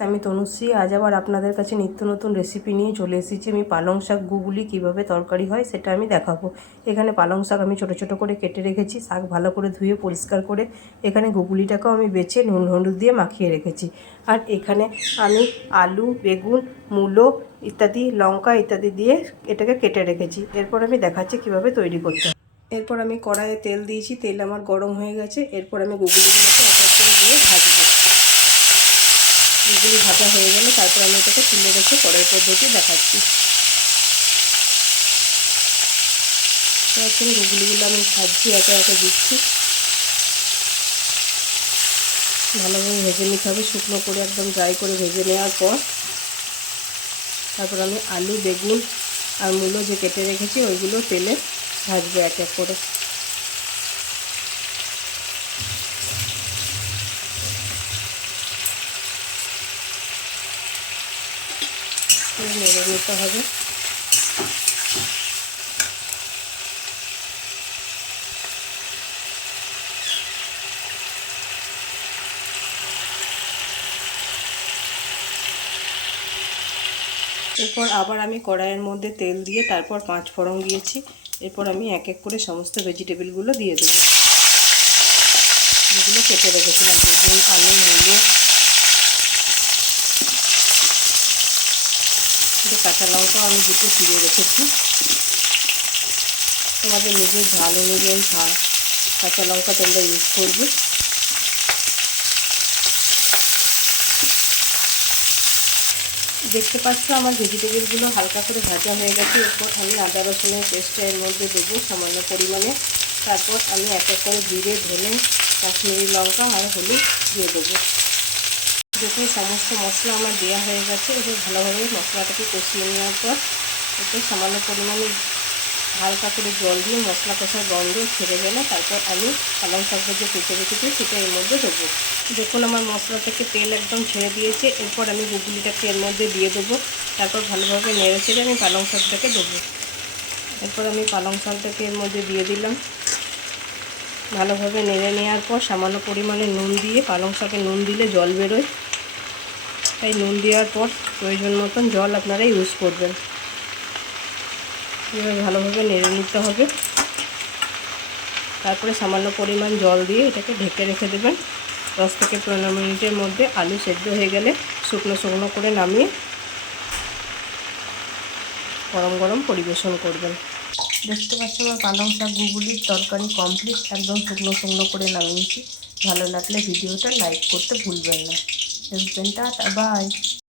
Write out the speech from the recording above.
আমি তনুশ্রী, আজ আবার আপনাদের কাছে নিত্য নতুন রেসিপি নিয়ে চলে এসেছি। আমি পালং শাক গুগুলি কীভাবে তরকারি হয় সেটা আমি দেখাবো। এখানে পালং শাক আমি ছোট ছোট করে কেটে রেখেছি, শাক ভালো করে ধুয়ে পরিষ্কার করে এখানে গুগুলিটাকেও আমি বেছে নুন হলুদ দিয়ে মাখিয়ে রেখেছি। আর এখানে আমি আলু, বেগুন, মূলো ইত্যাদি, লঙ্কা ইত্যাদি দিয়ে এটাকে কেটে রেখেছি। এরপর আমি দেখাচ্ছি কীভাবে তৈরি করতে এরপর আমি কড়াইয়ে তেল দিয়েছি, তেল আমার গরম হয়ে গেছে। এরপর আমি গুগুলিগুলোকে এক এক করে দিয়ে ভাজবো এগুলি ভাজা হয়ে গেলে তারপর আমি এটাকে তুলে রেখে পরের পদ্ধতি দেখাচ্ছি। এখন গুগলিগুলো আমি ভাজছি, একে একে দিচ্ছি। ভালোভাবে ভেজে নিতে হবে, শুকনো করে একদম ড্রাই করে ভেজে নেওয়ার পর তারপর আমি আলু, বেগুন আর মূলো যে কেটে রেখেছি, ওইগুলো তেলে ভাজবো এক এক করে। নেড়ে নিতে হবে। এরপর আবার আমি কড়াইয়ের মধ্যে তেল দিয়ে তারপর পাঁচ ফোড়ন দিয়েছি। এরপর আমি এক এক করে সমস্ত ভেজিটেবলগুলো দিয়ে দেবো। যেগুলো কেটে রেখেছিলাম। আলু মূলো কাঁচা লঙ্কা আমি দুটো চিড়ে রেখেছি। তোমাদের নিজের ঝাল অনুযায়ী ঝাল কাঁচা লঙ্কা তোমরা ইউজ করবে। দেখতে পাচ্ছ আমার ভেজিটেবলগুলো হালকা করে ভাজা হয়ে গেছে। এরপর আমি আদা রসুনের পেস্টটা এর মধ্যে দেবো সামান্য পরিমাণে। তারপর আমি এক এক করে জিরে, ধনে, কাশ্মীরি লঙ্কা আর হলুদ দিয়ে দেবো। দেখুন, সমস্ত মশলা আমার দেওয়া হয়ে গেছে এবার ভালোভাবে মশলাটাকে কষিয়ে নেওয়ার পর এতে সামান্য পরিমাণে হালকা করে জল দিয়ে মশলা কষার গন্ধ ছেড়ে গেলে। তারপর আমি পালং শাকটা যে কেটে রেখেছি, সেটা এর মধ্যে দেবো। দেখুন, আমার মশলা থেকে তেল একদম ছেড়ে দিয়েছে। এরপর আমি গুগলিটাকে এর মধ্যে দিয়ে দেবো। তারপর ভালোভাবে নেড়ে ছেড়ে আমি পালং শাকটাকে দেবো। এরপর আমি পালং শাকটাকে এর মধ্যে দিয়ে দিলাম। ভালোভাবে নেড়ে নেওয়ার পর সামান্য পরিমাণে নুন দিয়ে পালং শাকে নুন দিলে জল বেরোয়। তাই নুন দেওয়ার পর প্রয়োজন মতন জল আপনারা ইউজ করবেন। ভালোভাবে নেড়ে নিতে হবে। তারপরে সামান্য পরিমাণ জল দিয়ে এটাকে ঢেকে রেখে দেবেন। দশ থেকে পনেরো মিনিটের মধ্যে আলু সেদ্ধ হয়ে গেলে শুকনো শুকনো করে নামিয়ে গরম গরম পরিবেশন করবেন। দেখতে পাচ্ছি আমার পালং শাক গুগুলির তরকারি কমপ্লিট একদম শুকনো শুকনো করে নামিয়েছি। ভালো লাগলে ভিডিওটা লাইক করতে ভুলবেন না। Husband tata, bye.